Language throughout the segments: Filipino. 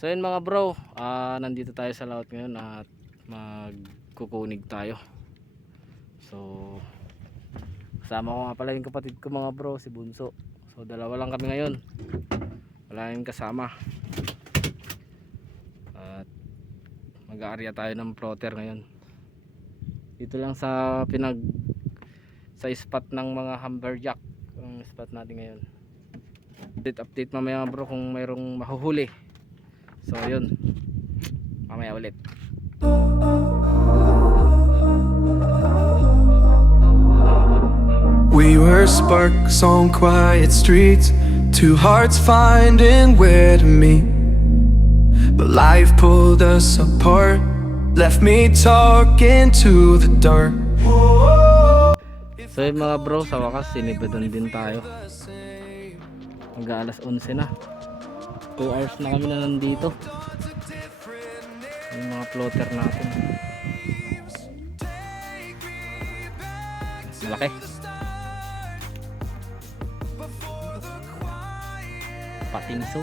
So yun mga bro, nandito tayo sa laot ngayon at magkukunig tayo. So kasama ko nga pala yung kapatid ko mga bro, si Bunso. So dalawa lang kami ngayon, wala yung kasama. At mag-aarya tayo ng plotter ngayon. Dito lang sa spot ng mga hammerjack ang spot natin ngayon. Update mamaya bro kung mayroong mahuhuli. So yun, mamaya ulit. We were sparks on quiet streets, two hearts finding where to meet. But life pulled us apart, left me talking to the dark. So yun mga bro, sa wakas sinibadan din tayo. Mag-aalas 11 na. 2 hours na kami na nandito. Yung mga plotter natin. Malaki. Patingso.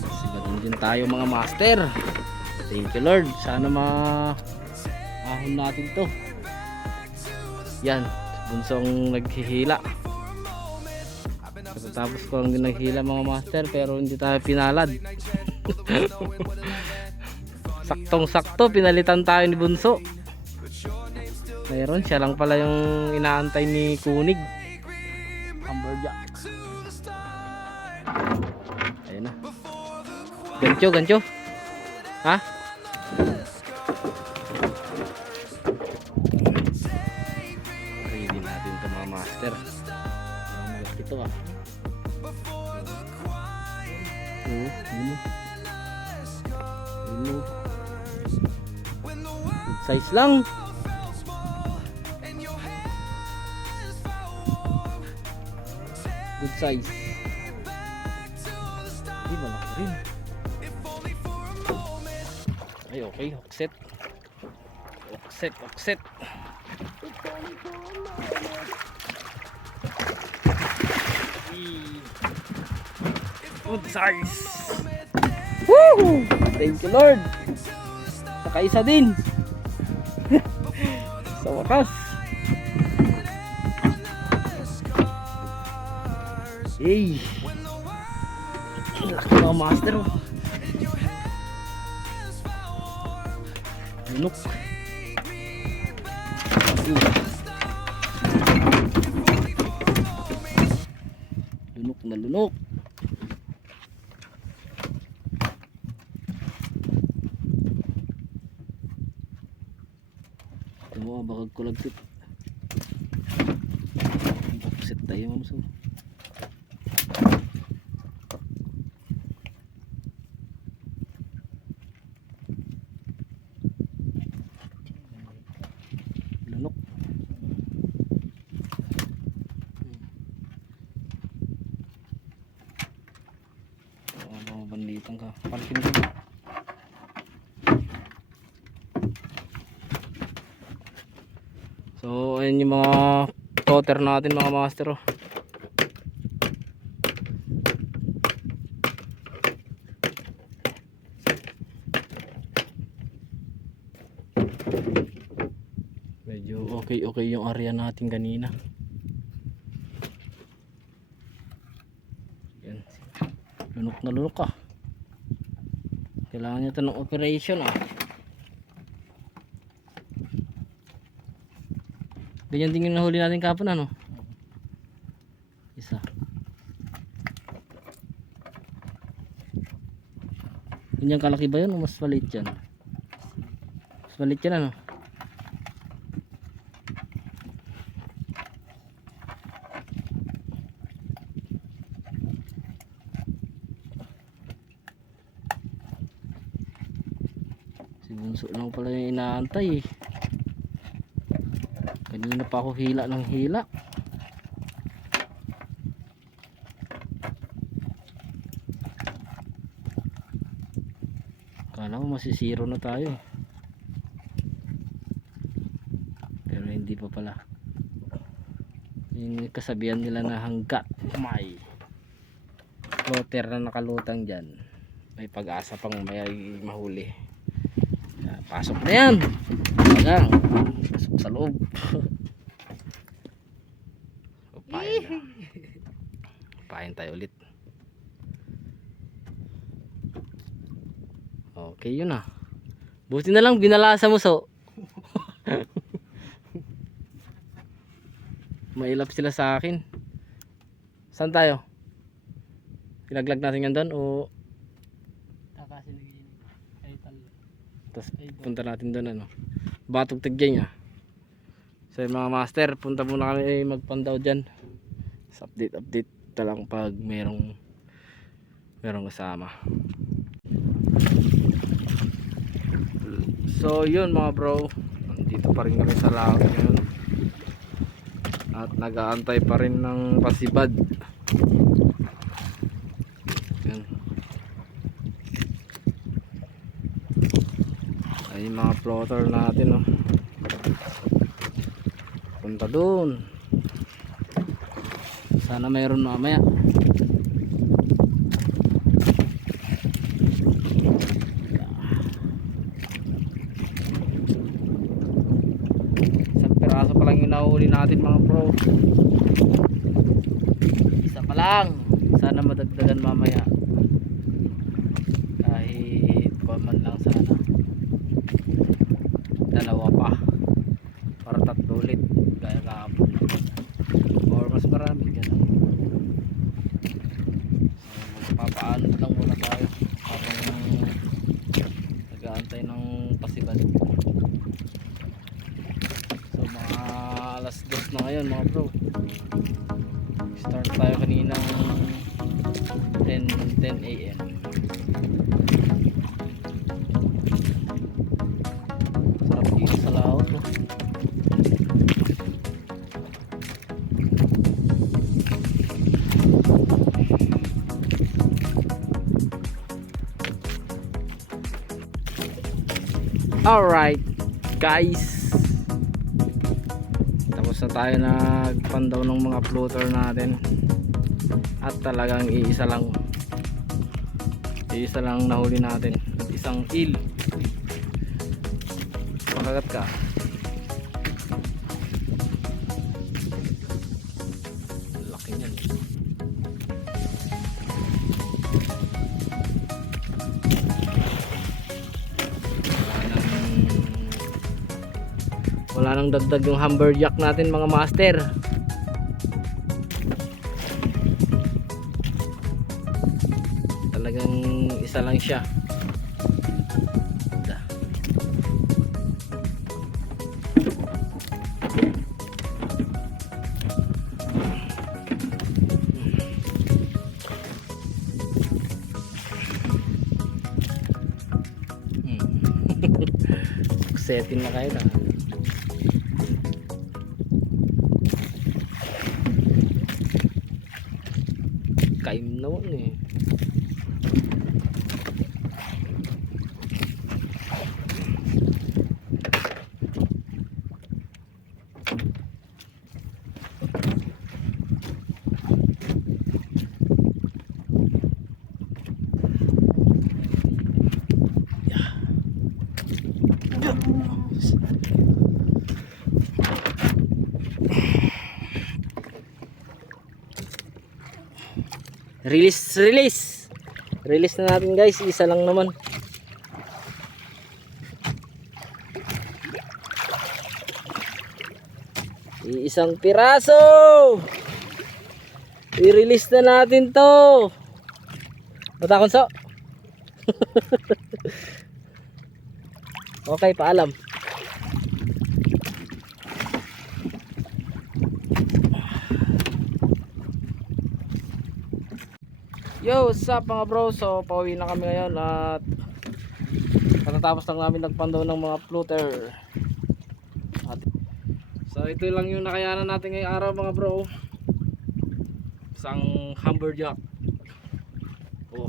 Sibadan din tayo mga master. Thank you Lord. Sana ahon natin to. Yan, Bunsong naghihila. Tapos ko ang naghihila mga master, pero hindi tayo pinalad. Saktong sakto pinalitan tayo ni Bunso. Mayroon siya lang pala yung inaantay ni Kunig. Hammerjack. Ayun na. Gancho. Ha? Ready natin ito mga master. Ang malaki ito ah. Yun. Size lang. Good size. Hindi malaki rin. Ay okay, hookset. Good size. Woo! Thank you Lord. Nakaisa din. Sa wakas. Hey. Laki mga master. Lunok. Lunok. Ito mo, bakag ko lagsit. Buksit tayo mamso. Lunok. Mga banditang ka. Palikin ko. So ayun yung mga plotter natin mga master oh. Medyo okay yung area natin kanina. Yan. Lunok ah. Kailangan nyo ito ng operation ah. Ganyan din yung nahuli natin kapon ano. Isa. Ganyan kalaki ba yun o mas maliit yan? Mas maliit yan ano. Si Bunso lang pala yung inaantay eh. Kanina pa ako hila ng hila. Kala ko masisiro na tayo. Pero hindi pa pala. Yung kasabihan nila na hanggat may floater na nakalutang dyan, may pag-asa pang may mahuli. Pasok na yan. Hanggang pasok sa loob. Upahin na. Upahin tayo ulit. Okay, yun ah. Buti na lang binalasa mo, so. Mailap sila sa akin. Saan tayo? Pinaglag natin yan doon o Takasin na ganyan. Ay tal. tapos punta natin doon ano. Batog tigyan niya. So mga master, punta muna kami magpandaw dyan. Sa update na lang pag merong kasama. So yun mga bro, nandito pa rin kami sa laot ngayon. At nag-aantay pa rin ng pasibad. Yan. Ay mga floater natin oh. Punta dun. Sana mayroon mamaya. Isang piraso pa lang yung nahuli natin mga bro. Isa pa lang. Sana madagdagan mamaya. Kahit man lang sana. Dalawa pa. Para tatlo ulit. Gaya kahapon. Or mas marami ganun. So magpapaano lang muna tayo habang nag-aantay ng pasibad. So mga alas 2 na ngayon mga bro. Start tayo kaninang 10 AM. Sarap dito sa laot oh. Alright guys, tapos na tayo nagpandaw ng mga floater natin at talagang iisa lang nahuli natin at isang eel. Makagat ka. Laki niyan. Wala nang dagdag yung hamburjack natin mga master. Talagang isa lang siya. Setting na kayo na. Kaim naman eh. Release na natin guys, isa lang naman. Isang piraso. I-release na natin to. Matakon so. Okay, paalam. Yo, what's up mga bro? So pauwi na kami ngayon at katatapos lang namin nagpandaw ng mga floater. So ito lang yung nakayanan natin ngayong araw mga bro. Isang hamburjack. Oh,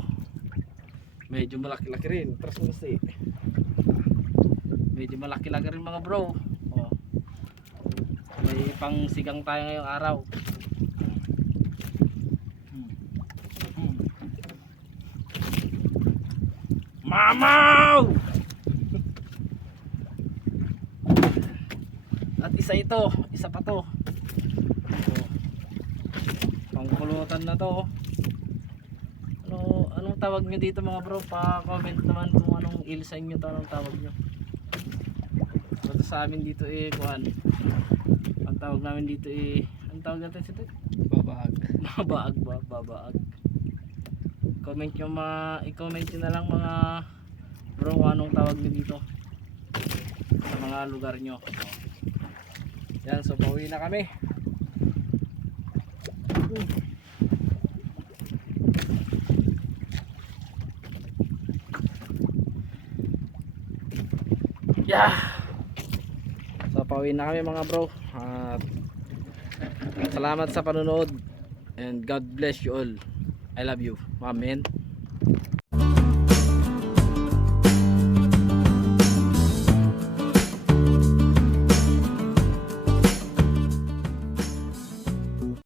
medyo malaki-laki rin. Trust mo kasi. Medyo malaki-laki rin mga bro. Oh, May pang sigang tayo ngayong araw. Mamaw! At isa pa to. Pangpulutan na to. Anong tawag nyo dito mga bro? Pa-comment naman kung anong il sa inyo to, anong tawag nyo. Ito sa amin dito kuhan. Ang tawag namin dito ang tawag natin dito? Babaag. Babaag. Comment nyo i-comment nyo na lang mga bro kung anong tawag nyo dito sa mga lugar nyo. Yan, so pauwi na kami. Yeah. So pauwi na kami mga bro. At salamat sa panonood and God bless you all. I love you, my man.